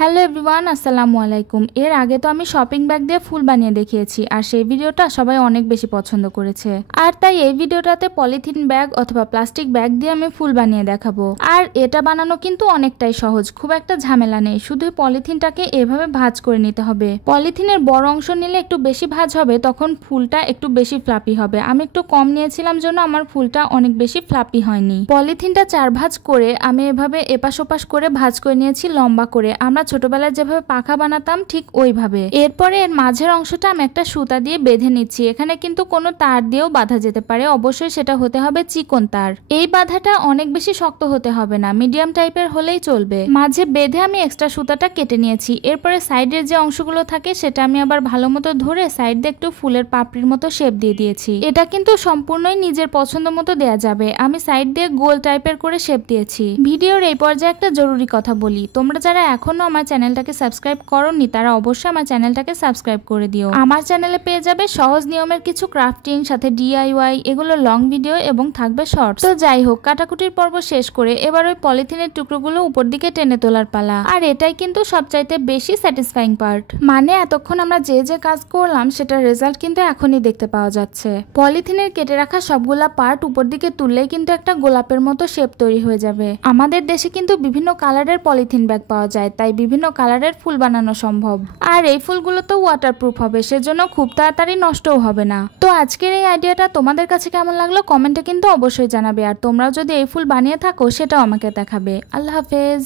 Hello everyone, আসসালামু আলাইকুম। এর আগে তো আমি শপিং ব্যাগ দিয়ে ফুল বানিয়ে দেখিয়েছি, আর সেই ভিডিওটা সবাই অনেক বেশি পছন্দ করেছে। আর তাই এই ভিডিওটাতে পলিথিন ব্যাগ অথবা প্লাস্টিক ব্যাগ দিয়ে আমি ফুল বানিয়ে দেখাবো। আর এটা বানানো কিন্তু অনেকটাই সহজ, খুব একটা ঝামেলা নেই। শুধু পলিথিনটাকে এভাবে ভাঁজ করে নিতে হবে। পলিথিনের বড় অংশ নিলে একটু বেশি ভাঁজ হবে, তখন ফুলটা একটু বেশি ফ্লাপি হবে। আমি একটু কম নিয়েছিলাম জন্য আমার ফুলটা অনেক বেশি ফ্লাপি হয়নি। পলিথিনটা 4 ভাঁজ করে আমি এভাবে এপাশ ওপাশ করে ভাঁজ করে নিয়েছি লম্বা করে। আমরা ছোটবেলায় যেভাবে পাখা বানাতাম ঠিক ওইভাবে। এরপরে এর মাঝের অংশটা আমি একটা সুতা দিয়ে বেঁধে নিচ্ছি। এখানে কিন্তু কোনো তার দিয়েও বাঁধা যেতে পারে, অবশ্যই সেটা হতে হবে চিকন তার। এই বাঁধাটা অনেক বেশি শক্ত হতে হবে না, মিডিয়াম টাইপের হলেই চলবে। মাঝে বেঁধে আমি এক্সট্রা সুতাটা কেটে নিয়েছি। এরপরে সাইডের যে অংশগুলো থাকে সেটা আমি আবার ভালো মতো ধরে সাইড দিয়ে একটু ফুলের পাপড়ির মতো শেপ দিয়ে দিয়েছি। এটা কিন্তু সম্পূর্ণই নিজের পছন্দ মতো দেয়া যাবে। আমি সাইড দিয়ে গোল টাইপের করে শেপ দিয়েছি। ভিডিওর এই পর্যায়ে একটা জরুরি কথা বলি, তোমরা যারা এখনো আমার চ্যানেলটাকে সাবস্ক্রাইব করোনি তারা অবশ্যই আমার চ্যানেলটাকে সাবস্ক্রাইব করে দিও। আমার চ্যানেলে পেয়ে যাবে সহজ নিয়মের কিছু ক্রাফটিং, সাথে DIY, এগুলো লং ভিডিও এবং থাকবে শর্টস। তো যাই হোক, কাটাকুটির পর্ব শেষ করে এবার ওই পলিথিনের টুকরোগুলো উপর দিকে টেনে তোলার পালা। আর এটাই কিন্তু সবচাইতে বেশি স্যাটিসফাইং পার্ট। মানে এতক্ষণ আমরা যে যে কাজ করলাম সেটার রেজাল্ট কিন্তু এখনই দেখতে পাওয়া যাচ্ছে। পলিথিনের কেটে রাখা সবগুলা পার্ট উপর দিকে তুললেই কিন্তু একটা গোলাপের মতো শেপ তৈরি হয়ে যাবে। আমাদের দেশে কিন্তু বিভিন্ন কালারের পলিথিন ব্যাগ পাওয়া যায়, তাই বিভিন্ন কালারের ফুল বানানো সম্ভব। আর এই ফুলগুলো তো ওয়াটারপ্রুফ হবে, সেজন্য খুব তাড়াতাড়ি নষ্টও হবে না। তো আজকের এই আইডিয়াটা তোমাদের কাছে কেমন লাগলো কমেন্টে কিন্তু অবশ্যই জানাবে। আর তোমরাও যদি এই ফুল বানিয়ে থাকো সেটাও আমাকে দেখাবে। আল্লাহ হাফেজ।